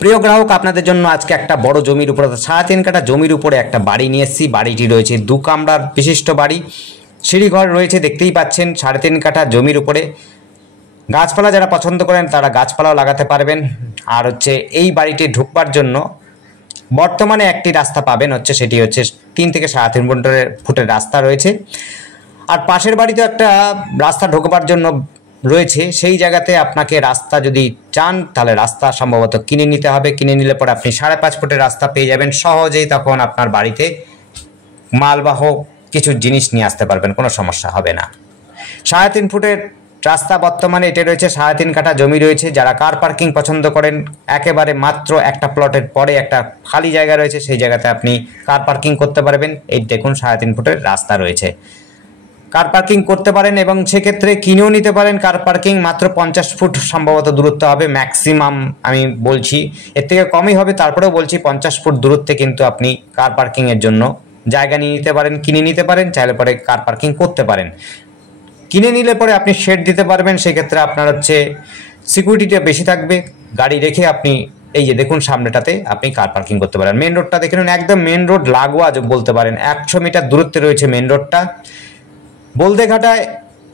প্রিয় গ্রাহক, আপনাদের জন্য আজকে একটা বড় জমির উপরে 3.5 কাঠা জমির উপরে একটা বাড়ি নিয়ে এসেছি। বাড়িটি রয়েছে 2 কামরার বিশিষ্ট বাড়ি, সিঁড়িঘর রয়েছে, দেখতেই পাচ্ছেন। 3.5 কাঠা জমির উপরে গাছপালা যারা পছন্দ করেন তারা গাছপালাও লাগাতে পারবেন। আর হচ্ছে এই বাড়িটি ঢুকবার জন্য বর্তমানে একটি রাস্তা পাবেন, সেটি হচ্ছে 3 থেকে 3.5 ফুটের রাস্তা রয়েছে। আর পাশের বাড়িতে একটা রাস্তা ঢোকবার জন্য রয়েছে, সেই জায়গাতে আপনাকে রাস্তা যদি চান তাহলে রাস্তা সম্ভবত কিনে নিতে হবে। কিনে নিলে পরে আপনি 5.5 ফুটের রাস্তা পেয়ে যাবেন সহজেই। তখন আপনার বাড়িতে মালবাহ কিছু জিনিস নিয়ে আসতে পারবেন, কোনো সমস্যা হবে না। 3.5 ফুটের রাস্তা বর্তমানে এটা রয়েছে। 3.5 কাঠা জমি রয়েছে। যারা কার পার্কিং পছন্দ করেন, একেবারে মাত্র একটা প্লটের পরে একটা খালি জায়গা রয়েছে, সেই জায়গাতে আপনি কার পার্কিং করতে পারবেন। এই দেখুন 3.5 ফুটের রাস্তা রয়েছে, কার পার্কিং করতে পারেন এবং সেক্ষেত্রে কিনেও নিতে পারেন। কার পার্কিং মাত্র 50 ফুট সম্ভবত দূরত্ব হবে ম্যাক্সিমাম, আমি বলছি এর থেকে কমই হবে, তারপরেও বলছি 50 ফুট দূরত্বে কিন্তু আপনি কার পার্কিংয়ের জন্য জায়গা নিয়ে নিতে পারেন, কিনে নিতে পারেন। চাইলে পরে কার পার্কিং করতে পারেন। কিনে নিলে পরে আপনি শেড দিতে পারবেন, সেক্ষেত্রে আপনার সিকিউরিটিটা বেশি থাকবে। গাড়ি রেখে আপনি এই যে দেখুন সামনেটাতে আপনি কার পার্কিং করতে পারেন। মেন রোডটা দেখে নিন, একদম মেন রোড লাগোয়া বলতে পারেন। 100 মিটার দূরত্বে রয়েছে মেন রোডটা। বলদেঘাটায়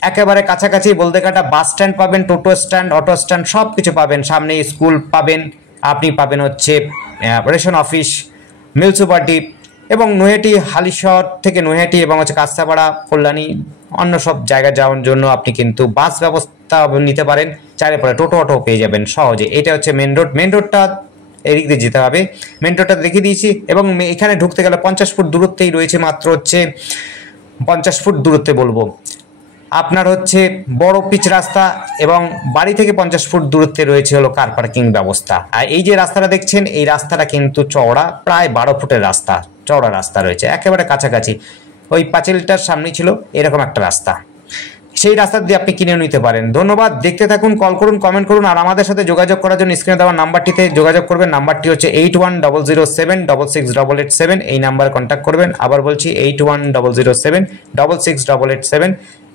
একেবারে কাছাকাছি। বলদেঘাটা বাস স্ট্যান্ড পাবেন, টোটো স্ট্যান্ড, অটো স্ট্যান্ড সব কিছু পাবেন। সামনে স্কুল পাবেন, আপনি পাবেন রেশন অফিস, মিউনিসিপালিটি এবং নৈহাটি, হালিশহর থেকে নৈহাটি এবং কাঁচরাপাড়া, কল্যাণী, অন্য সব জায়গায় যাওয়ার জন্য আপনি কিন্তু বাস ব্যবস্থা নিতে পারেন। চাইলে পরে টোটো অটো পেয়ে যাবেন সহজে। এটা মেন রোড। মেন রোডটা এদিক দিয়ে যেতে হবে। মেন রোডটা দেখিয়ে দিয়েছি এবং এখানে ঢুকতে গেলে 50 ফুট দূরত্বেই রয়েছে, মাত্র 50 ফুট দূরত্বে বলবো আপনার বড় পিচ রাস্তা এবং বাড়ি থেকে 50 ফুট দূরত্বে রয়েছে কার পার্কিং ব্যবস্থা। আর এই যে রাস্তাটা দেখছেন, এই রাস্তাটা কিন্তু চওড়া, প্রায় 12 ফুটের রাস্তা, চওড়া রাস্তা রয়েছে, একেবারে কাছাকাছি। ওই পাঁচিলটার সামনে ছিল এরকম একটা রাস্তা, সেই রাস্তা দিয়ে আপনি কিনে নিতে পারেন। ধন্যবাদ, দেখতে থাকুন, কল করুন, কমেন্ট করুন। আর আমাদের সাথে যোগাযোগ করার জন্য স্ক্রিনে দেওয়া নাম্বারটিতে যোগাযোগ করবেন। নাম্বারটি 8100766887। এই নাম্বারে কন্ট্যাক্ট করবেন। আবার বলছি 8100766887।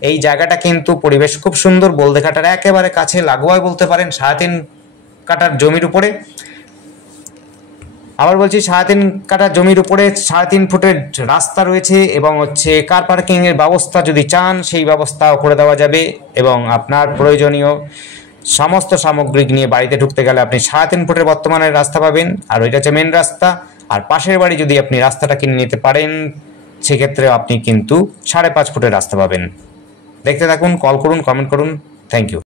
এই জায়গাটা কিন্তু পরিবেশ খুব সুন্দর। বলদেঘাটার একেবারে কাছে লাগোয়ায় বলতে পারেন। 3.5 কাঠার জমির উপরে, আবার বলছি 3.5 কাঠা জমির উপরে 3.5 ফুটের রাস্তা রয়েছে এবং কার পার্কিং এর ব্যবস্থা যদি চান সেই ব্যবস্থাও করে দেওয়া যাবে। এবং আপনার প্রয়োজনীয় সমস্ত সামগ্রী নিয়ে বাড়িতে ঢুকতে গেলে আপনি 3.5 ফুটের বর্তমানে রাস্তা পাবেন। আর ওইটা মেন রাস্তা। আর পাশের বাড়ি যদি আপনি রাস্তাটা কিনে নিতে পারেন, সেক্ষেত্রে আপনি কিন্তু 5.5 ফুটের রাস্তা পাবেন। দেখতে থাকুন, কল করুন, কমেন্ট করুন। Thank you.